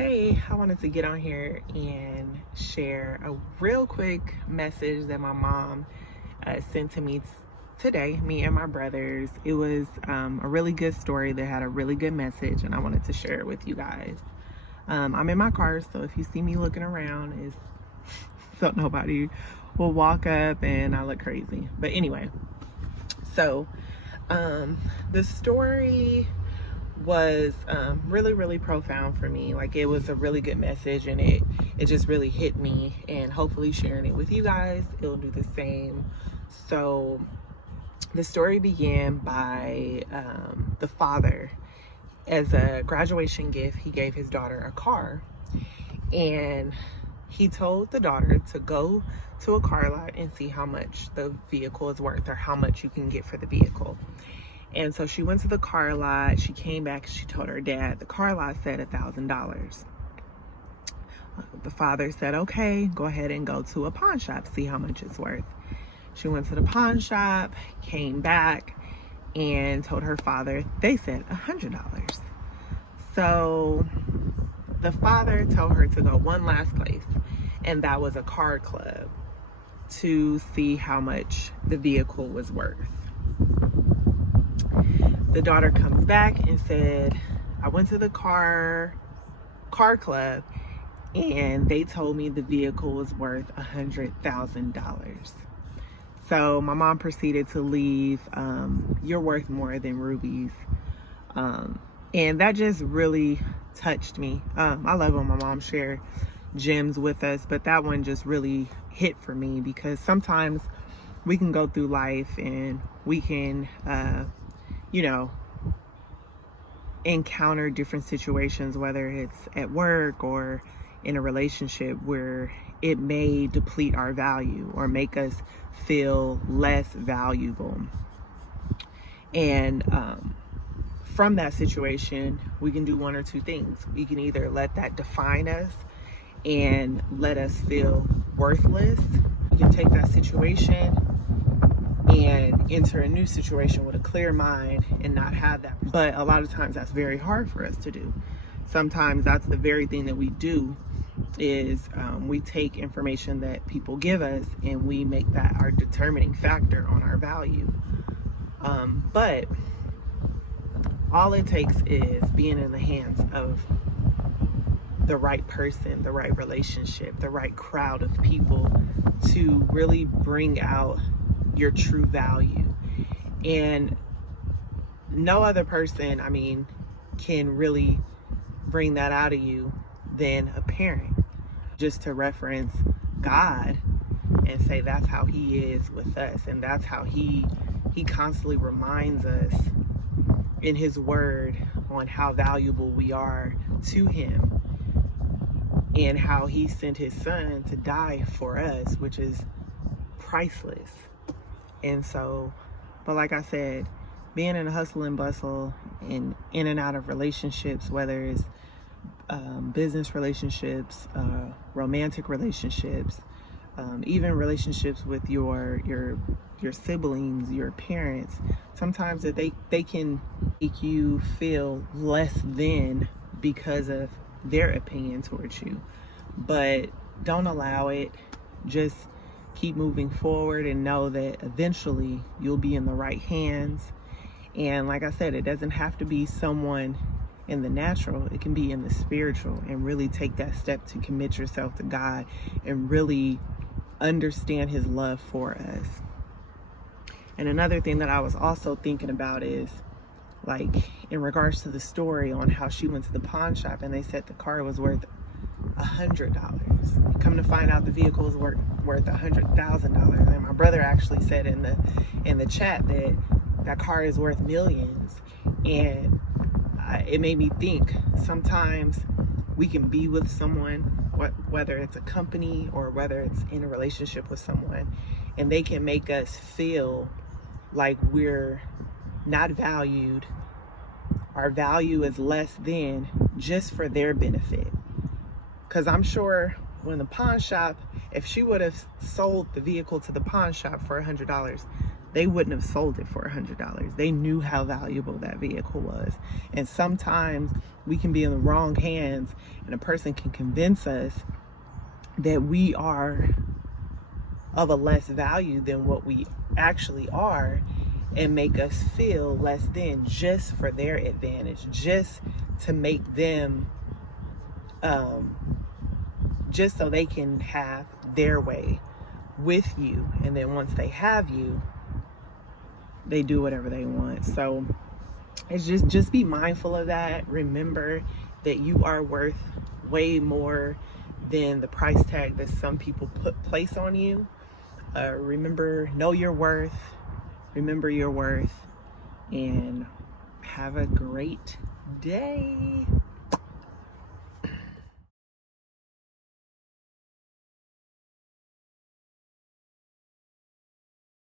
Hey, I wanted to get on here and share a real quick message that my mom sent to me today, me and my brothers. It was a really good story that had a really good message, and I wanted to share it with you guys. I'm in my car, so if you see me looking around, it's so nobody will walk up and I look crazy. But anyway, so the story was really profound for me. Like, it was a really good message, and it just really hit me, and hopefully sharing it with you guys, it'll do the same. So the story began by the father. As a graduation gift, he gave his daughter a car, and he told the daughter to go to a car lot and see how much the vehicle is worth, or how much you can get for the vehicle. And so she went to the car lot. She came back and she told her dad the car lot said $1,000. The father said, okay, go ahead and go to a pawn shop, see how much it's worth. She went to the pawn shop, came back, and told her father they said $100. So the father told her to go one last place, and that was a car club, to see how much the vehicle was worth. The daughter comes back and said, I went to the car club and they told me the vehicle was worth $100,000. So my mom proceeded to leave, you're worth more than rubies. And that just really touched me. I love when my mom shared gems with us, but that one just really hit for me, because sometimes we can go through life and we can encounter different situations, whether it's at work or in a relationship, where it may deplete our value or make us feel less valuable. And from that situation, we can do one or two things. We can either let that define us and let us feel worthless. We can take that situation and enter a new situation with a clear mind and not have that. But a lot of times that's very hard for us to do. Sometimes that's the very thing that we do, is we take information that people give us and we make that our determining factor on our value. But all it takes is being in the hands of the right person, the right relationship, the right crowd of people to really bring out your true value. And no other person, can really bring that out of you than a parent. Just to reference God and say that's how he is with us, and that's how he constantly reminds us in his word on how valuable we are to him, and how he sent his son to die for us, which is priceless. And so, but like I said, being in a hustle and bustle and in and out of relationships, whether it's business relationships, romantic relationships, even relationships with your siblings, your parents, sometimes that they can make you feel less than because of their opinion towards you. But don't allow it. Just keep moving forward and know that eventually you'll be in the right hands. And like I said, it doesn't have to be someone in the natural, it can be in the spiritual, and really take that step to commit yourself to God and really understand his love for us. And another thing that I was also thinking about is, like, in regards to the story on how she went to the pawn shop and they said the car was worth $100. Come to find out the vehicle is worth $100,000. And my brother actually said in the chat that car is worth millions. And it made me think, sometimes we can be with someone, whether it's a company or whether it's in a relationship with someone, and they can make us feel like we're not valued, our value is less than, just for their benefit. Because I'm sure when the pawn shop, if she would have sold the vehicle to the pawn shop for $100, they wouldn't have sold it for $100. They knew how valuable that vehicle was. And sometimes we can be in the wrong hands, and a person can convince us that we are of a less value than what we actually are, and make us feel less than, just for their advantage, just to make them just so they can have their way with you. And then once they have you, they do whatever they want. So it's just be mindful of that. Remember that you are worth way more than the price tag that some people place on you. Remember, know your worth, remember your worth, and have a great day.